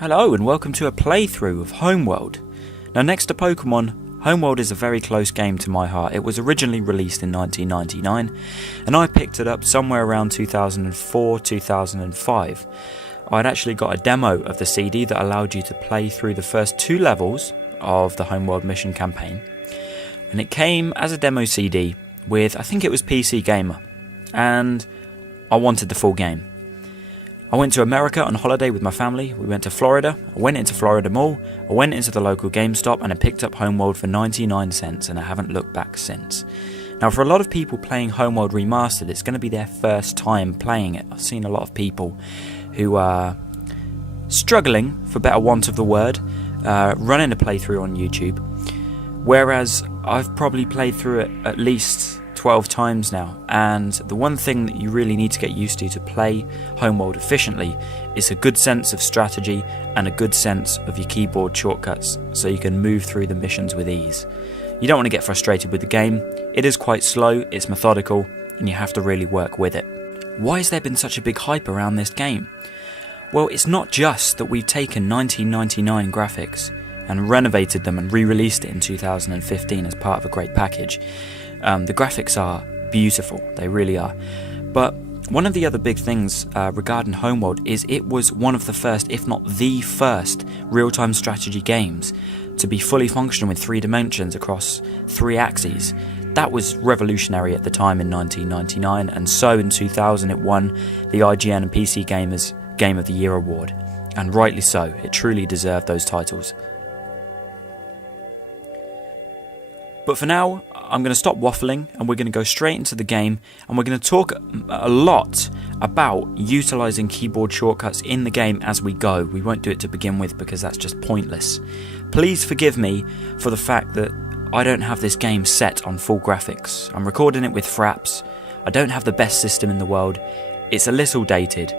Hello and welcome to a playthrough of Homeworld. Now, next to Pokemon, Homeworld is a very close game to my heart. It was originally released in 1999 and I picked it up somewhere around 2004-2005. I'd actually got a demo of the CD that allowed you to play through the first 2 levels of the Homeworld mission campaign, and it came as a demo CD with, I think it was PC Gamer, and I wanted the full game. I went to America on holiday with my family. We went to Florida. I went into Florida Mall. I went into the local GameStop and I picked up Homeworld for 99 cents, and I haven't looked back since. Now, for a lot of people playing Homeworld Remastered, it's going to be their first time playing it. I've seen a lot of people who are struggling, for better want of the word, running a playthrough on YouTube, whereas I've probably played through it at least 12 times now, and the one thing that you really need to get used to play Homeworld efficiently is a good sense of strategy and a good sense of your keyboard shortcuts so you can move through the missions with ease. You don't want to get frustrated with the game. It is quite slow, it's methodical, and you have to really work with it. Why has there been such a big hype around this game? Well, it's not just that we've taken 1999 graphics and renovated them and re-released it in 2015 as part of a great package. The graphics are beautiful, they really are. But one of the other big things regarding Homeworld is it was one of the first, if not the first, real-time strategy games to be fully functional with 3 dimensions across 3 axes. That was revolutionary at the time in 1999, and so in 2000 it won the IGN and PC Gamer's Game of the Year award. And rightly so, it truly deserved those titles. But for now, I'm going to stop waffling and we're going to go straight into the game, and we're going to talk a lot about utilising keyboard shortcuts in the game as we go. We won't do it to begin with because that's just pointless. Please forgive me for the fact that I don't have this game set on full graphics. I'm recording it with fraps. I don't have the best system in the world. It's a little dated,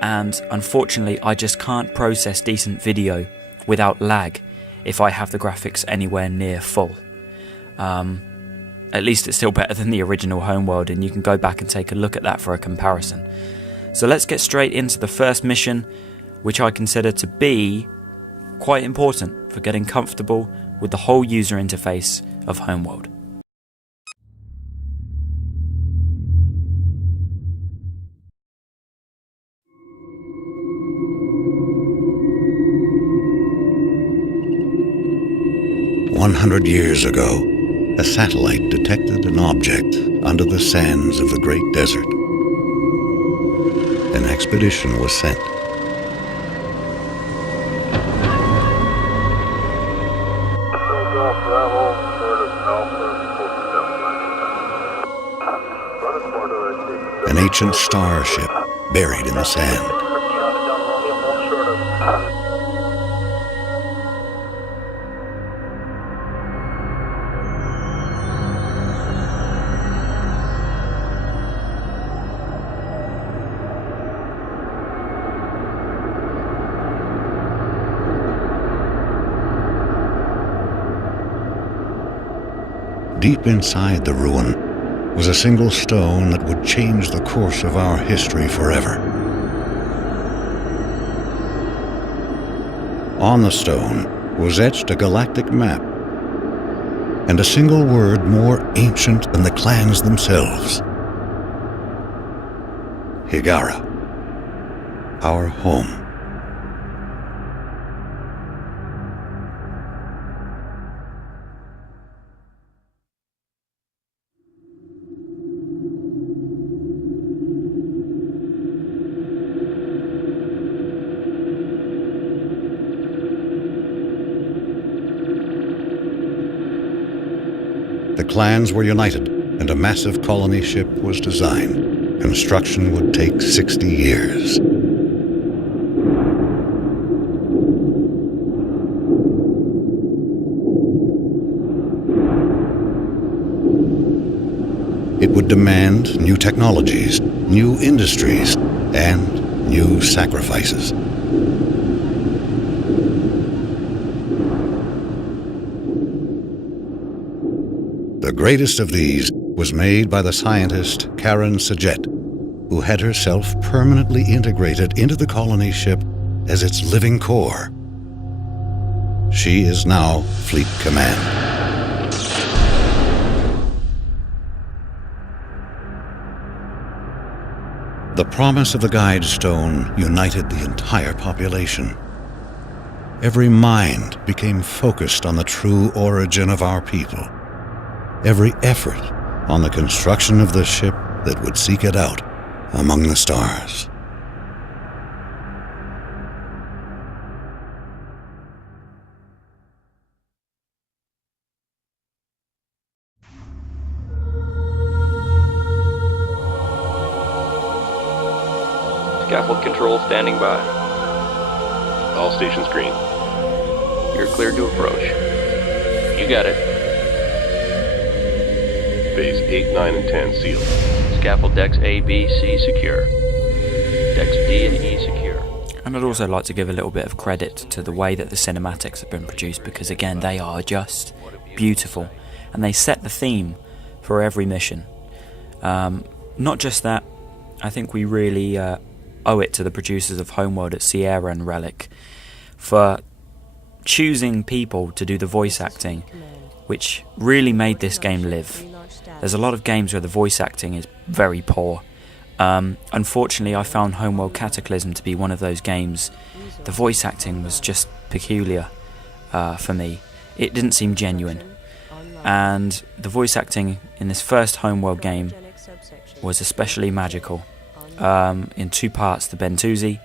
and unfortunately I just can't process decent video without lag if I have the graphics anywhere near full. At least it's still better than the original Homeworld, and you can go back and take a look at that for a comparison. So let's get straight into the first mission, which I consider to be quite important for getting comfortable with the whole user interface of Homeworld. "100 years ago, a satellite detected an object under the sands of the Great Desert. An expedition was sent. An ancient starship buried in the sand. Deep inside the ruin was a single stone that would change the course of our history forever. On the stone was etched a galactic map, and a single word more ancient than the clans themselves: Higara, our home. The clans were united, and a massive colony ship was designed. Construction would take 60 years. It would demand new technologies, new industries, and new sacrifices. The greatest of these was made by the scientist Karen Sajet, who had herself permanently integrated into the colony ship as its living core. She is now Fleet Command. The promise of the Guide Stone united the entire population. Every mind became focused on the true origin of our people. Every effort on the construction of the ship that would seek it out among the stars. Scaffold control standing by. All stations green. You're cleared to approach. You got it. Bays 8, 9, and 10 sealed. Scaffold decks A, B, C secure. Decks D and E secure. And I'd also like to give a little bit of credit to the way that the cinematics have been produced, because again, they are just beautiful. And they set the theme for every mission. Not just that, I think we really owe it to the producers of Homeworld at Sierra and Relic for choosing people to do the voice acting, which really made this game live. There's a lot of games where the voice acting is very poor. Unfortunately, I found Homeworld Cataclysm to be one of those games. The voice acting was just peculiar for me. It didn't seem genuine. And the voice acting in this first Homeworld game was especially magical. In two parts, the Bentusi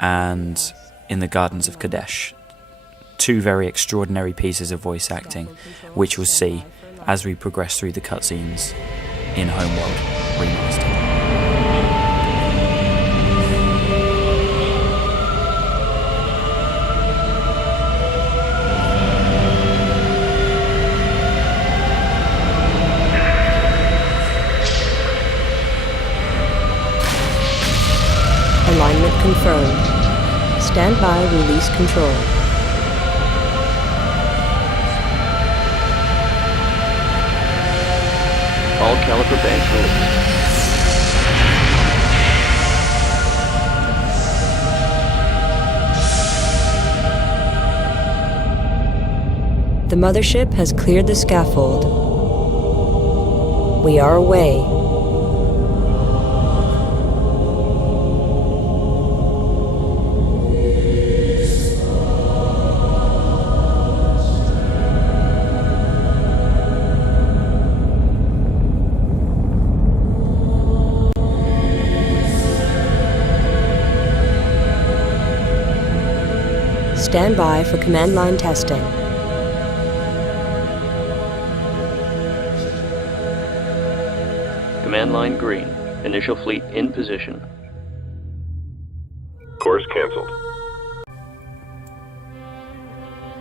and in the Gardens of Kadesh. Two very extraordinary pieces of voice acting, which we'll see as we progress through the cutscenes in Homeworld Remastered. Alignment confirmed. Stand by, release control. All caliper banks released. The mothership has cleared the scaffold. We are away. Stand by for command line testing. Command line green. Initial fleet in position. Course canceled.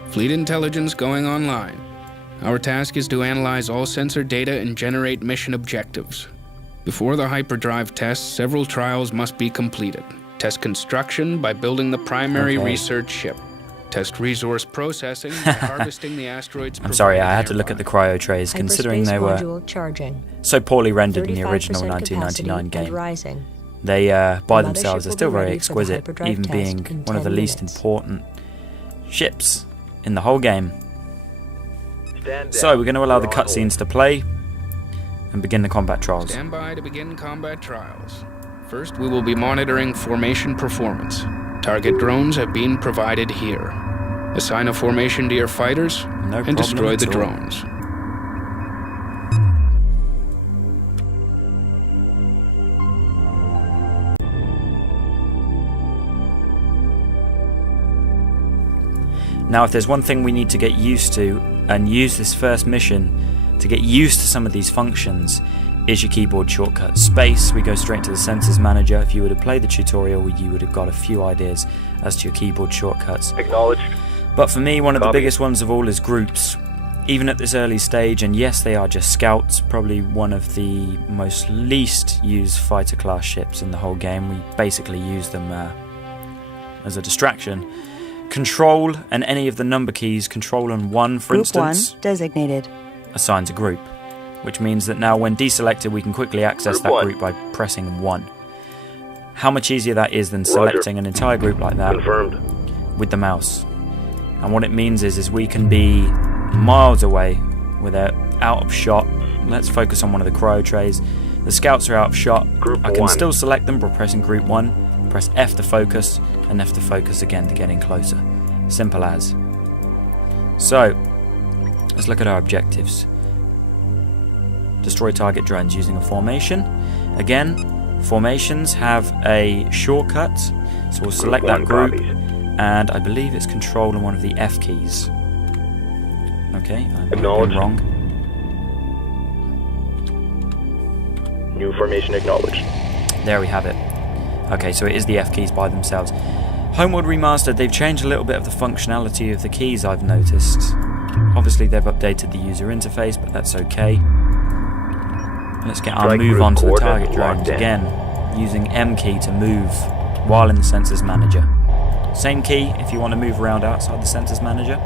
Fleet intelligence going online. Our task is to analyze all sensor data and generate mission objectives. Before the hyperdrive tests, several trials must be completed. Test construction by building the primary research ship. Test resource processing by harvesting the asteroids. I'm sorry, I had to look at the cryo trays, considering they were so poorly rendered in the original 1999 game. They, by themselves, are still very exquisite, even being one of the least important ships in the whole game. So, we're going to allow the cutscenes to play and begin the combat trials. Stand by to begin combat trials. First, we will be monitoring formation performance. Target drones have been provided here. Assign a formation to your fighters and destroy the drones. Now, if there's one thing we need to get used to, and use this first mission to get used to some of these functions, is your keyboard shortcut. Space, we go straight to the Sensors Manager. If you were to play the tutorial, you would have got a few ideas as to your keyboard shortcuts. Acknowledged. But for me, one of the biggest ones of all is groups. Even at this early stage, and yes, they are just scouts, probably one of the most least used fighter class ships in the whole game. We basically use them as a distraction. Control and any of the number keys, Control and 1 for instance, Group 1 designated, assigns a group, which means that now when deselected we can quickly access that group by pressing 1. how much easier that is than selecting an entire group like that Confirmed. with the mouse. And what it means is we can be miles away without out of shot. Let's focus on one of the cryo trays. The scouts are out of shot. Group I can 1. still select them by pressing group 1, press F to focus, and F to focus again to get in closer. Simple as. So, let's look at our objectives. Destroy target drones using a formation. Again, formations have a shortcut, so we'll select that group, and I believe it's control and one of the F keys. Okay, I'm wrong. New formation acknowledged. There we have it. Okay, so it is the F keys by themselves. Homeworld Remastered, they've changed a little bit of the functionality of the keys, I've noticed. Obviously they've updated the user interface, but that's okay. Let's get our move onto the target drones again, using M key to move while in the Sensors Manager. Same key if you want to move around outside the Sensors Manager.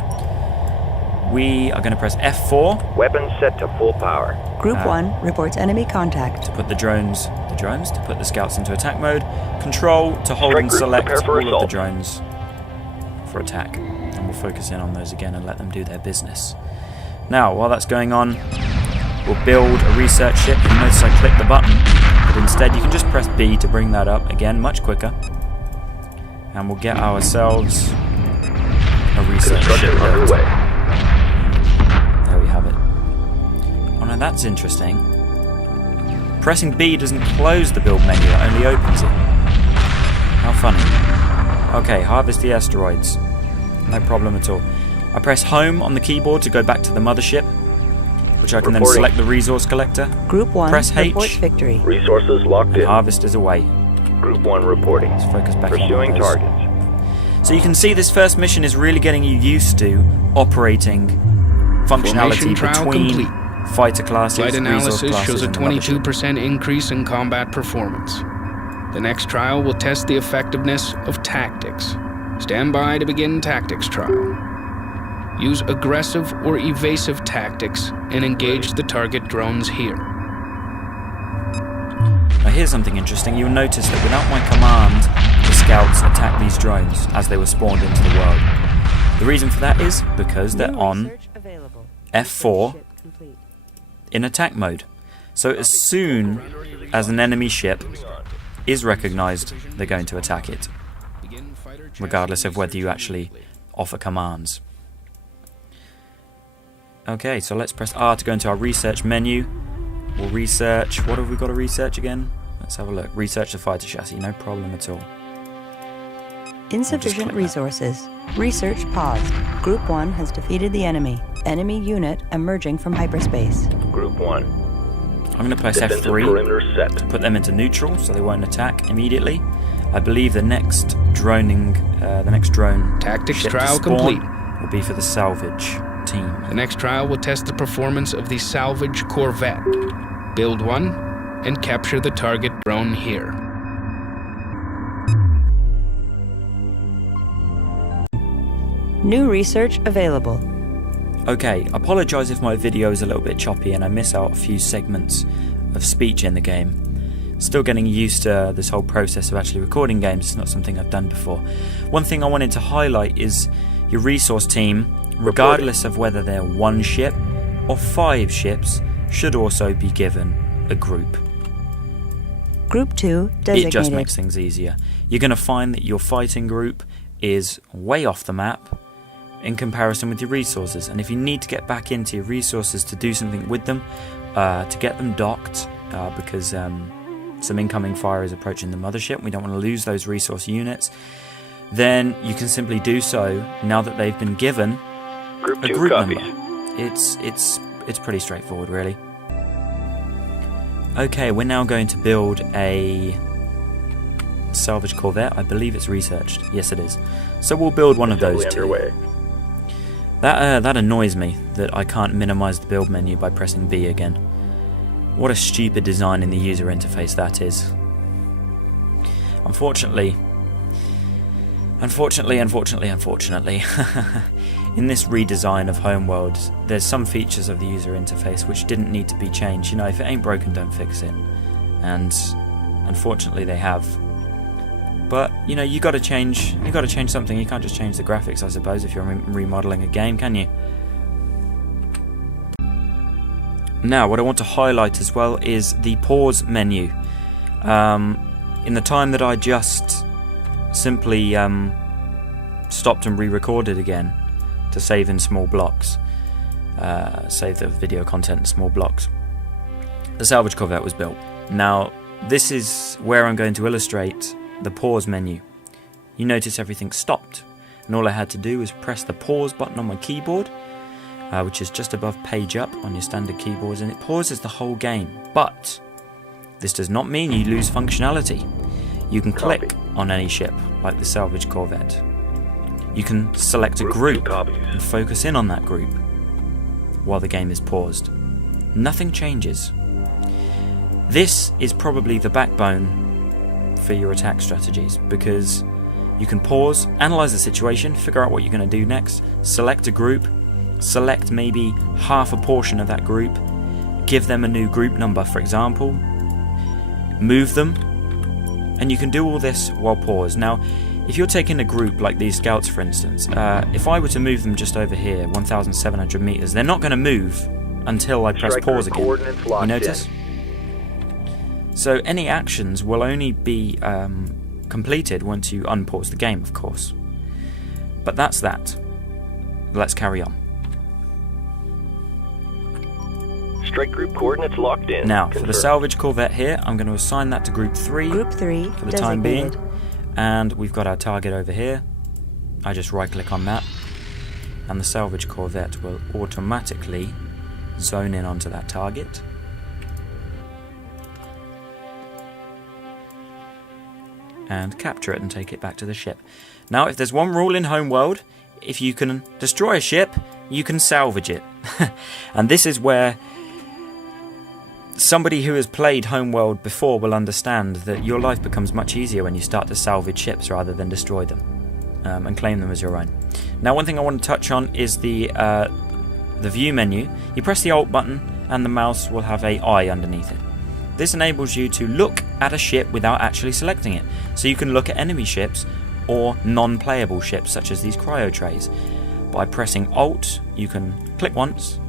We are going to press F4. Weapons set to full power. Group 1 reports enemy contact. To put to put the scouts into attack mode. Control to hold and select all of the drones for attack. And we'll focus in on those again and let them do their business. Now, while that's going on, we'll build a research ship. You'll notice I clicked the button, but instead you can just press B to bring that up again, much quicker. And we'll get ourselves a research ship built. There we have it. Oh no, that's interesting. Pressing B doesn't close the build menu, it only opens it. How funny. Okay, harvest the asteroids. No problem at all. I press home on the keyboard to go back to the mothership, which I can then select the resource collector. Group 1 press H, reports victory. Resources locked and in. harvest is away. Group 1 reporting. Let's focus back Pursuing in on those. targets. So you can see this first mission is really getting you used to operating functionality between complete. fighter classes, Flight analysis resource classes, shows a and the mothership. 22% increase in combat performance. The next trial will test the effectiveness of tactics. Stand by to begin tactics trial. Use aggressive or evasive tactics and engage the target drones here. Now here's something interesting. You'll notice that without my command, the scouts attack these drones as they were spawned into the world. The reason for that is because they're on F4 in attack mode. So as soon as an enemy ship is recognized, they're going to attack it, regardless of whether you actually offer commands. Okay, so let's press R to go into our research menu. We'll research, what have we got to research again? Let's have a look. Research the fighter chassis, no problem at all. Insufficient resources. Research paused. Group 1 has defeated the enemy. Enemy unit emerging from hyperspace. Group 1. I'm going to press Defensive F3 perimeter set. to put them into neutral so they won't attack immediately. I believe the next drone Tactics ship to trial spawn complete. will be for the salvage team. The next trial will test the performance of the salvage corvette. Build one and capture the target drone here. New research available. Okay, apologise if my video is a little bit choppy and I miss out a few segments of speech in the game. Still getting used to this whole process of actually recording games. It's not something I've done before. One thing I wanted to highlight is your resource team, regardless of whether they're one ship or 5 ships, should also be given a group. Group 2 designated. It just makes things easier. You're going to find that your fighting group is way off the map in comparison with your resources, and if you need to get back into your resources to do something with them, to get them docked, because some incoming fire is approaching the mothership, we don't want to lose those resource units, then you can simply do so now that they've been given Group a 2 group copies. number. It's pretty straightforward, really. Okay, we're now going to build a salvage corvette. I believe it's researched. Yes, it is. So we'll build one of those two. Underway. That annoys me that I can't minimize the build menu by pressing B again. What a stupid design in the user interface that is. Unfortunately, in this redesign of Homeworld, there's some features of the user interface which didn't need to be changed. You know, if it ain't broken, don't fix it. And unfortunately they have But you know, you got to change something. You can't just change the graphics, I suppose, if you're remodeling a game, can you? Now, what I want to highlight as well is the pause menu. In the time that I just simply stopped and re-recorded again to save in small blocks, save the video content in small blocks, the salvage corvette was built. Now, this is where I'm going to illustrate the pause menu. You notice everything stopped, and all I had to do was press the pause button on my keyboard, which is just above page up on your standard keyboards, and it pauses the whole game. But this does not mean you lose functionality. You can click on any ship, like the salvage corvette. You can select a group and focus in on that group while the game is paused. Nothing changes. This is probably the backbone for your attack strategies, because you can pause, analyze the situation, figure out what you're going to do next, select a group, select maybe half a portion of that group, give them a new group number, for example, move them, and you can do all this while paused. Now, if you're taking a group like these scouts, for instance, if I were to move them just over here, 1,700 meters, they're not going to move until I press pause again. You notice? So any actions will only be completed once you unpause the game, of course. But that's that. Let's carry on. Strike group coordinates locked in. Now, for the salvage corvette here, I'm going to assign that to group 3. Group 3 for the time being. And we've got our target over here. I just right click on that, and the salvage corvette will automatically zone in onto that target. And capture it and take it back to the ship. Now, if there's one rule in Homeworld, if you can destroy a ship, you can salvage it. And this is where somebody who has played Homeworld before will understand that your life becomes much easier when you start to salvage ships rather than destroy them, and claim them as your own. Now, one thing I want to touch on is the view menu. You press the Alt button and the mouse will have an eye underneath it. This enables you to look at a ship without actually selecting it. So you can look at enemy ships or non-playable ships such as these cryo trays. By pressing Alt, you can click once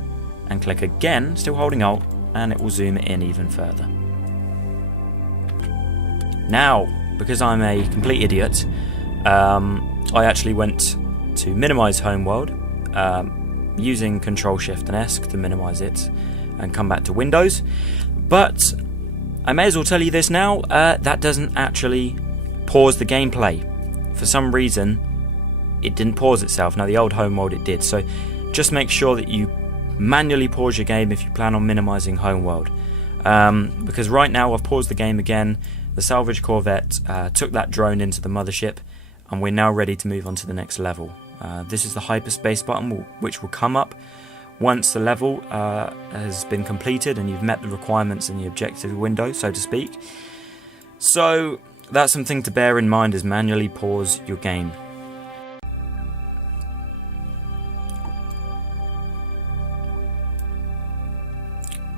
and click again, still holding Alt, and it will zoom it in even further. Now, because I'm a complete idiot, I actually went to minimize Homeworld, using Control Shift and ESC to minimize it and come back to Windows. But I may as well tell you this now, that doesn't actually pause the gameplay. For some reason, it didn't pause itself. Now, the old Homeworld it did, so just make sure that you manually pause your game if you plan on minimizing Homeworld. Because right now I've paused the game again, the salvage corvette took that drone into the mothership, and we're now ready to move on to the next level. This is the hyperspace button, which will come up once the level has been completed and you've met the requirements in the objective window, so to speak. So that's something to bear in mind, is manually pause your game.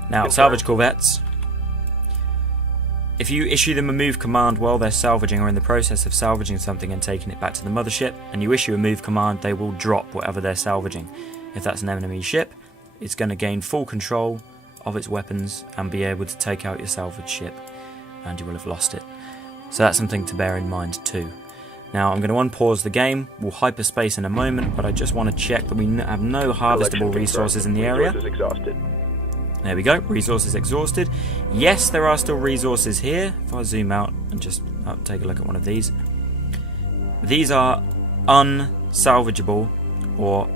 Now, salvage corvettes, if you issue them a move command while they're salvaging or in the process of salvaging something and taking it back to the mothership, and you issue a move command, they will drop whatever they're salvaging. If that's an enemy ship, it's going to gain full control of its weapons and be able to take out your salvage ship, and you will have lost it. So that's something to bear in mind too. Now, I'm going to unpause the game. We'll hyperspace in a moment, but I just want to check that we have no harvestable resources in the area. Resources exhausted. There we go, resources exhausted. Yes, there are still resources here. If I zoom out and just take a look at one of these. These are unsalvageable or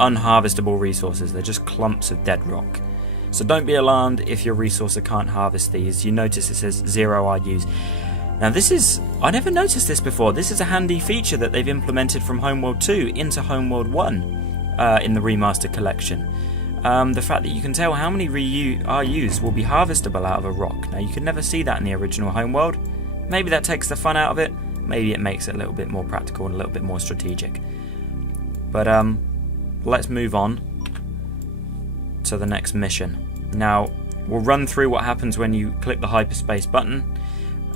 unharvestable resources. They're just clumps of dead rock. So don't be alarmed if your resourcer can't harvest these. You notice it says 0 IUs. Now this is, I never noticed this before. This is a handy feature that they've implemented from Homeworld 2 into Homeworld 1 in the Remastered collection. The fact that you can tell how many RUs will be harvestable out of a rock. Now, you could never see that in the original Homeworld. Maybe that takes the fun out of it. Maybe it makes it a little bit more practical and a little bit more strategic. But let's move on to the next mission. Now, we'll run through what happens when you click the hyperspace button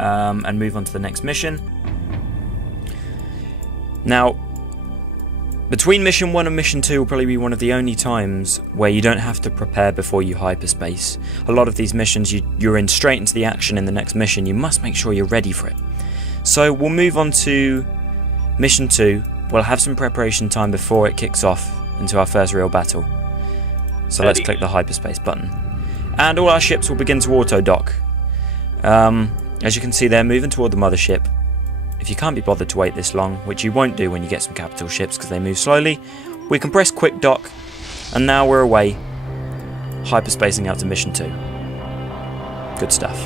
and move on to the next mission. Now, between Mission 1 and Mission 2 will probably be one of the only times where you don't have to prepare before you hyperspace. A lot of these missions, you're in straight into the action in the next mission. You must make sure you're ready for it. So we'll move on to Mission 2. We'll have some preparation time before it kicks off into our first real battle. So let's click the hyperspace button. And all our ships will begin to auto-dock. As you can see, they're moving toward the mothership. If you can't be bothered to wait this long, which you won't do when you get some capital ships because they move slowly, we can press quick dock, and now we're away, hyperspacing out to Mission 2. Good stuff.